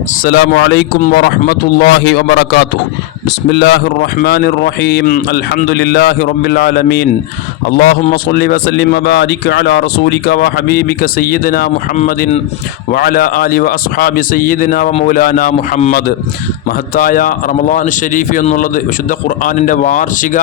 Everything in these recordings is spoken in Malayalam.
السلام عليكم ورحمة الله وبركاته بسم الله الرحمن الرحيم الحمد لله رب العالمين اللهم صل وسلم وبارك على رسولك وحبيبك سيدنا محمد وعلى آله وأصحاب سيدنا ومولانا محمد മഹത്തായ റമദാൻ ഷരീഫ് എന്നുള്ളത് വിശുദ്ധ ഖുർആാനിൻ്റെ വാർഷിക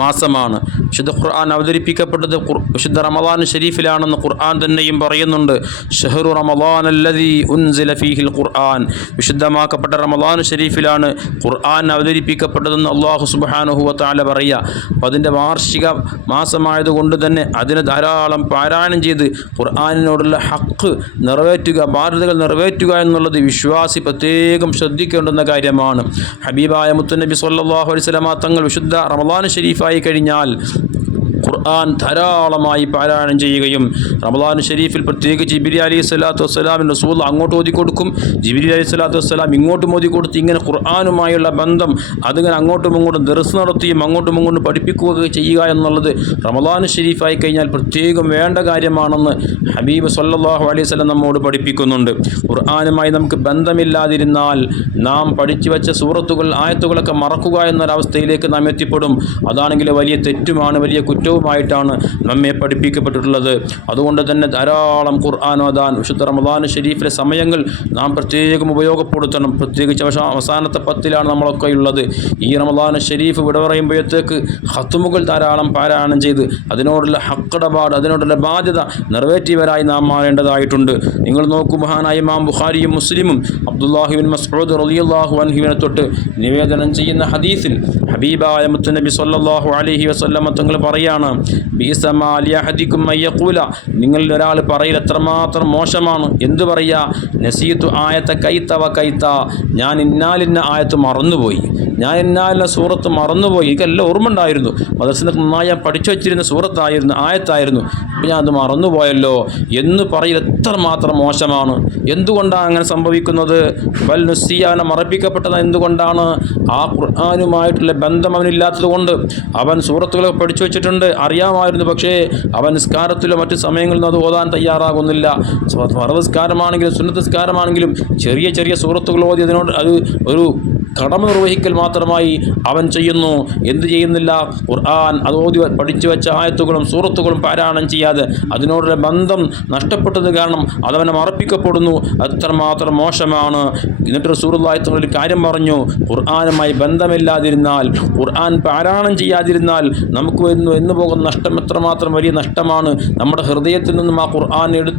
മാസമാണ് വിശുദ്ധ ഖുർആൻ അവതരിപ്പിക്കപ്പെട്ടത് ഖുർ- വിശുദ്ധ റമദാൻ ഷരീഫിലാണെന്ന് ഖുർആൻ തന്നെയും പറയുന്നുണ്ട് ഷഹറു റമദാൻ അല്ലദീ ഉൻസില ഫീഹിൽ ഖുർആൻ വിശുദ്ധമാക്കപ്പെട്ട റമദാൻ ഷരീഫിലാണ് ഖുർആൻ അവതരിപ്പിക്കപ്പെട്ടതെന്ന് അള്ളാഹു സുബാനുഹുവത്താല പറയുക. അപ്പോൾ അതിന്റെ വാർഷിക മാസമായതുകൊണ്ട് തന്നെ അതിന് ധാരാളം പാരായണം ചെയ്ത് ഖുർആാനിനോടുള്ള ഹക്ക് നിറവേറ്റുക ബാധ്യതകൾ നിറവേറ്റുക എന്നുള്ളത് വിശ്വാസി പ്രത്യേകം ശ്രദ്ധിക്കേണ്ടുന്ന കാര്യമാണ്. ഹബീബായ മുത്തുനബി സല്ലാഹു അലൈഹി വസല്ലമ തങ്ങൾ വിശുദ്ധ റമദാൻ ഷരീഫായി കഴിഞ്ഞാൽ ഖുർആൻ ധാരാളമായി പാരായണം ചെയ്യുകയും റമദാൻ ഷരീഫിൽ പ്രത്യേകിച്ച് ജിബിരി അലി സ്വലാത്തു വസ്സലാമിന്റെ റസൂൽ അങ്ങോട്ട് ഓതി കൊടുക്കും. ജിബിരി അലി സ്വലാത്തു വസ്സലാം ഇങ്ങോട്ടും ഓതി കൊടുത്ത് ഇങ്ങനെ ഖുർആാനുമായുള്ള ബന്ധം അതിങ്ങനെ അങ്ങോട്ടും ഇങ്ങോട്ടും ദർസ് നടത്തിയും അങ്ങോട്ടും ഇങ്ങോട്ടും പഠിപ്പിക്കുകയൊക്കെ ചെയ്യുക എന്നുള്ളത് റമദാൻ ഷരീഫായി കഴിഞ്ഞാൽ പ്രത്യേകം വേണ്ട കാര്യമാണെന്ന് ഹബീബ് സല്ലാഹു അലൈഹി സ്വലം നമ്മോട് പഠിപ്പിക്കുന്നുണ്ട്. ഖുർആാനുമായി നമുക്ക് ബന്ധമില്ലാതിരുന്നാൽ നാം പഠിച്ചു വെച്ച സൂറത്തുകൾ ആയത്തുകളൊക്കെ മറക്കുക എന്നൊരവസ്ഥയിലേക്ക് നാം എത്തിപ്പെടും. അതാണെങ്കിൽ വലിയ തെറ്റുമാണ് വലിയ കുറ്റവുമായിട്ടാണ് നമ്മെ പഠിപ്പിക്കപ്പെട്ടിട്ടുള്ളത്. അതുകൊണ്ട് തന്നെ ധാരാളം ഖുർആൻ ഓതാൻ വിശുദ്ധ റമദാൻ ഷരീഫിലെ സമയങ്ങൾ നാം പ്രത്യേകം ഉപയോഗപ്പെടുത്തണം. പ്രത്യേകിച്ച് അവസാ- അവസാനത്തെ പത്തിലാണ് നമ്മളൊക്കെ ഉള്ളത്. ഈ റമദാൻ ഷരീഫ് വിട പറയുമ്പോഴത്തേക്ക് ഹത്തുമുകൾ ധാരാളം പാരായണം ചെയ്ത് അതിനോടുള്ള ഹക്കടപാട് അതിനോടുള്ള ബാധ്യത നിറവേറ്റിയവരായി നാം മാറേണ്ടതായിട്ടുണ്ട്. നിങ്ങൾ നോക്കൂ മഹാനായ ഇമാം ബുഖാരിയും മുസ്ലിമും അബ്ദുല്ലാഹിബിൻ മസ്ഊദ് റളിയല്ലാഹു അൻഹുവിനെ തൊട്ട് നിവേദനം ചെയ്യുന്ന ഹദീസിൽ ഹബീബായ മുത്തുനബി സല്ലാഹു അലഹി വസല്ലമ തങ്ങൾ പറയാണ് ബീസമാ ലിയഹദിക്കും അയ്യഖൂല നിങ്ങളിൽ ഒരാൾ പറയൽ എത്രമാത്രം മോശമാണ്. എന്തു പറയുക നസീത്തു ആയത്ത കൈത്തവ കൈത്ത. ഞാൻ ഇന്നാലിന്ന ആയത്ത് മറന്നുപോയി. ഞാൻ ഇന്നാലിന്ന സൂറത്ത് മറന്നുപോയി. എനിക്കെല്ലാം ഓർമ്മ ഉണ്ടായിരുന്നു മദർസിനെ നന്നായി ഞാൻ പഠിച്ചു വച്ചിരുന്ന സൂറത്തായിരുന്നു ആയത്തായിരുന്നു. അപ്പം ഞാൻ അത് മറന്നുപോയല്ലോ. എന്ന് പറയൽ എത്രമാത്രം മോശമാണ്. എന്തുകൊണ്ടാണ് അങ്ങനെ സംഭവിക്കുന്നത്? വൽ നുസിയാനെ മറപ്പിക്കപ്പെട്ടത് എന്തുകൊണ്ടാണ്? ആ ഖുർആാനുമായിട്ടുള്ള ബന്ധം അവനില്ലാത്തത് കൊണ്ട്. അവൻ സൂറത്തുകളൊക്കെ പഠിച്ചു വെച്ചിട്ടുണ്ട്. അറിയാമായിരുന്നു. പക്ഷേ അവൻ നിസ്കാരത്തിലോ മറ്റു സമയങ്ങളിൽ അത് ഓതാൻ തയ്യാറാകുന്നില്ല. സർവസ്കാരമാണെങ്കിലും സുന്നത്തസ്കാരമാണെങ്കിലും ചെറിയ ചെറിയ സുഹൃത്തുക്കൾ ഓതി അതിനോട് അത് ഒരു കടമ നിർവഹിക്കൽ മാത്രമായി അവൻ ചെയ്യുന്നു. എന്ത് ചെയ്യുന്നില്ല? ഖുർആൻ അത് ഓതി പഠിച്ചു വെച്ച ആയത്തുകളും സൂറത്തുകളും പാരായണം ചെയ്യാതെ അതിനോടുള്ള ബന്ധം നഷ്ടപ്പെട്ടത് കാരണം അതവനെ മറപ്പിക്കപ്പെടുന്നു. അത്രമാത്രം മോശമാണ്. എന്നിട്ട് റസൂറുള്ളായത്തുള്ള ഒരു കാര്യം പറഞ്ഞു. ഖുർആാനുമായി ബന്ധമില്ലാതിരുന്നാൽ ഖുർആൻ പാരായണം ചെയ്യാതിരുന്നാൽ നമുക്ക് വരുന്നു എന്ന് പോകുന്ന നഷ്ടം എത്രമാത്രം വലിയ നഷ്ടമാണ്. നമ്മുടെ ഹൃദയത്തിൽ നിന്നും ആ ഖുർആൻ എടു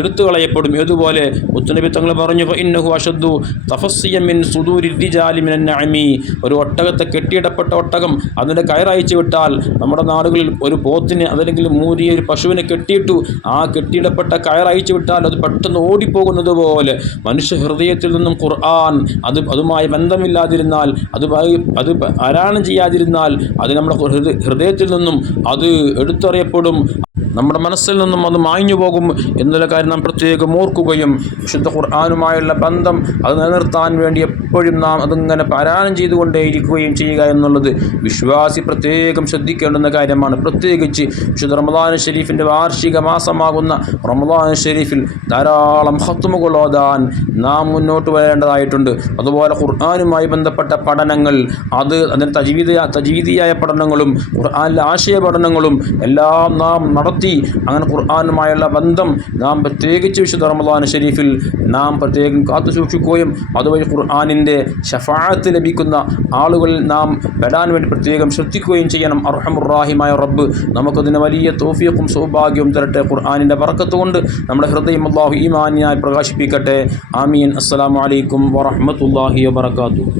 എടുത്തു കളയപ്പെടും ഏതുപോലെ മുത്തുനബി തങ്ങൾ പറഞ്ഞു ഇന്നഹു അഷദ്ദു തഫസ്സിയമിൻ സുദൂരി റിജാലി മിനൻ നഅമി. ഒരു ഒട്ടകത്തെ കെട്ടിയിടപ്പെട്ട ഒട്ടകം അതിന്റെ കയറയച്ചു വിട്ടാൽ നമ്മുടെ നാടുകളിൽ ഒരു പോത്തിന് അതല്ലെങ്കിൽ മൂരിയ ഒരു പശുവിനെ കെട്ടിയിട്ടു ആ കെട്ടിയിടപ്പെട്ട കയറയച്ചു വിട്ടാൽ അത് പെട്ടെന്ന് ഓടിപ്പോകുന്നത് പോലെ. മനുഷ്യ ഹൃദയത്തിൽ നിന്നും ഖുർആൻ അത് അതുമായി ബന്ധമില്ലാതിരുന്നാൽ അത് അത് പാരായണം ചെയ്യാതിരുന്നാൽ അത് നമ്മുടെ ഹൃദയത്തിൽ നിന്നും അത് എടുത്തറിയപ്പെടും. നമ്മുടെ മനസ്സിൽ നിന്നും അത് മാഞ്ഞു പോകും എന്നുള്ള കാര്യം നാം പ്രത്യേകം ഓർക്കുകയും വിശുദ്ധ ഖുർആാനുമായുള്ള ബന്ധം അത് നിലനിർത്താൻ വേണ്ടി എപ്പോഴും നാം അതിങ്ങനെ പാരായണം ചെയ്തുകൊണ്ടേയിരിക്കുകയും ചെയ്യുക എന്നുള്ളത് വിശ്വാസി പ്രത്യേകം ശ്രദ്ധിക്കേണ്ടുന്ന കാര്യമാണ്. പ്രത്യേകിച്ച് വിശുദ്ധ റമദാൻ ഷെരീഫിന്റെ വാർഷിക മാസമാകുന്ന റമദാൻ ഷെരീഫിൽ ധാരാളം ഹത്തുമുകൾ ഓതാൻ നാം മുന്നോട്ട് വരേണ്ടതായിട്ടുണ്ട്. അതുപോലെ ഖുർആാനുമായി ബന്ധപ്പെട്ട പഠനങ്ങൾ അത് അതിന് തജീവിത തജീവിതിയായ പഠനങ്ങളും ഖുർആാനിലെ ആശയ പഠനങ്ങളും എല്ലാം നാം നടത്തി അങ്ങനെ ഖുർആാനുമായുള്ള ബന്ധം നാം പ്രത്യേകിച്ച് വിശുദ്ധ റമദാൻ ഷരീഫിൽ നാം പ്രത്യേകം കാത്തു സൂക്ഷിക്കുകയും അതുവഴി ഖുർആാനിന്റെ ഷഫാഅത്ത് ലഭിക്കുന്ന ആളുകളിൽ നാം പെടാൻ വേണ്ടി പ്രത്യേകം ശ്രദ്ധിക്കുകയും ചെയ്യണം. അർഹമുറാഹിമായ റബ്ബ് നമുക്കതിന് വലിയ തോഫിയക്കും സൗഭാഗ്യവും തരട്ടെ. ഖുർആാനിന്റെ പറക്കത്ത് കൊണ്ട് നമ്മുടെ ഹൃദയം അള്ളാഹു ഈമാനിയായി പ്രകാശിപ്പിക്കട്ടെ. ആമീൻ. അസ്സലാമു അലൈക്കും വറഹ്മത്തുള്ളാഹി വബറകാതുഹു.